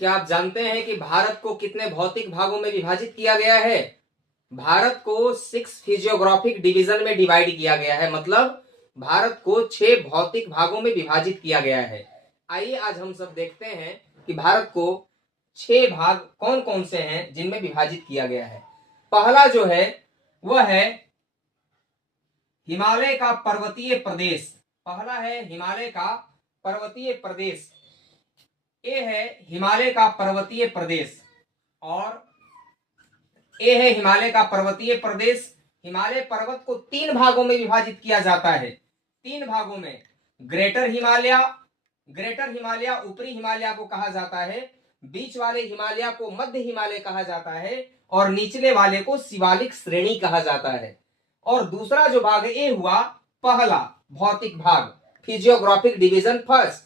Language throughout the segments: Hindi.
क्या आप जानते हैं कि भारत को कितने भौतिक भागों में विभाजित किया गया है? भारत को 6 फिजियोग्राफिक डिवीजन में डिवाइड किया गया है, मतलब भारत को 6 भौतिक भागों में विभाजित किया गया है। आइए आज हम सब देखते हैं कि भारत को 6 भाग कौन कौन से हैं जिनमें विभाजित किया गया है। पहला जो है वह है हिमालय का पर्वतीय प्रदेश। पहला है हिमालय का पर्वतीय प्रदेश। ए है हिमालय का पर्वतीय प्रदेश और ए है हिमालय का पर्वतीय प्रदेश। हिमालय पर्वत को 3 भागों में विभाजित किया जाता है। 3 भागों में ग्रेटर हिमालय ऊपरी हिमालय को कहा जाता है, बीच वाले हिमालय को मध्य हिमालय कहा जाता है और निचले वाले को शिवालिक श्रेणी कहा जाता है। और दूसरा जो भाग ए हुआ पहला भौतिक भाग, फिजियोग्राफिक डिवीजन फर्स्ट।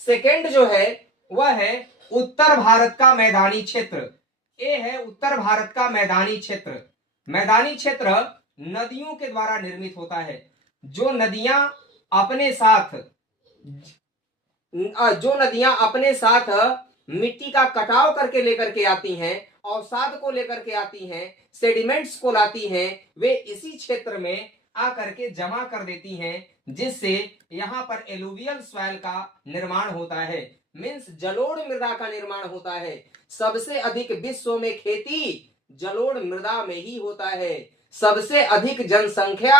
सेकेंड जो है वह है उत्तर भारत का मैदानी क्षेत्र। ए है उत्तर भारत का मैदानी क्षेत्र। मैदानी क्षेत्र नदियों के द्वारा निर्मित होता है। जो नदियां अपने साथ मिट्टी का कटाव करके लेकर के आती हैं, अवसाद को लेकर के आती हैं, सेडिमेंट्स को लाती हैं, वे इसी क्षेत्र में आकर के जमा कर देती हैं, जिससे यहाँ पर एलुवियल सॉइल का निर्माण होता है, मीन्स जलोढ़ मृदा का निर्माण होता है। सबसे अधिक विश्व में खेती जलोढ़ मृदा में ही होता है। सबसे अधिक जनसंख्या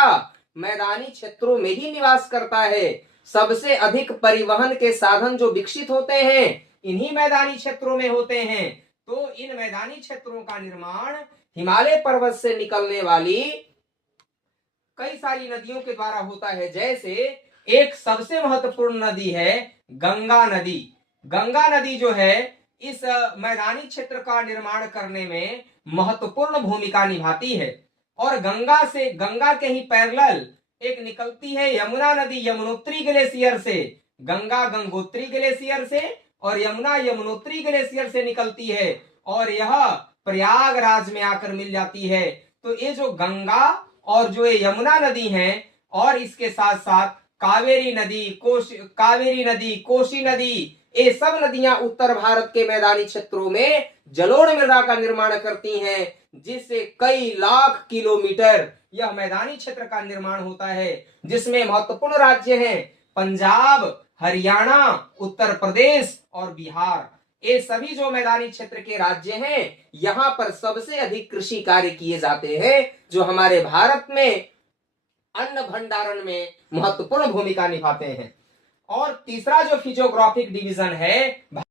मैदानी क्षेत्रों में ही निवास करता है। सबसे अधिक परिवहन के साधन जो विकसित होते हैं इन्हीं मैदानी क्षेत्रों में होते हैं। तो इन मैदानी क्षेत्रों का निर्माण हिमालय पर्वत से निकलने वाली कई सारी नदियों के द्वारा होता है। जैसे एक सबसे महत्वपूर्ण नदी है गंगा नदी। गंगा नदी जो है इस मैदानी क्षेत्र का निर्माण करने में महत्वपूर्ण भूमिका निभाती है। और गंगा के ही पैरेलल एक निकलती है यमुना नदी, यमुनोत्री ग्लेशियर से। गंगा गंगोत्री ग्लेशियर से और यमुना यमुनोत्री ग्लेशियर से निकलती है और यह प्रयागराज में आकर मिल जाती है। तो ये जो गंगा और जो ये यमुना नदी है और इसके साथ साथ कावेरी नदी, कोसी नदी, ये सब नदियां उत्तर भारत के मैदानी क्षेत्रों में जलोढ़ मृदा का निर्माण करती हैं, जिससे कई लाख किलोमीटर यह मैदानी क्षेत्र का निर्माण होता है। जिसमें महत्वपूर्ण राज्य हैं पंजाब, हरियाणा, उत्तर प्रदेश और बिहार। ये सभी जो मैदानी क्षेत्र के राज्य हैं यहाँ पर सबसे अधिक कृषि कार्य किए जाते हैं, जो हमारे भारत में अन्न भंडारण में महत्वपूर्ण भूमिका निभाते हैं। और तीसरा जो फिजियोग्राफिक डिवीजन है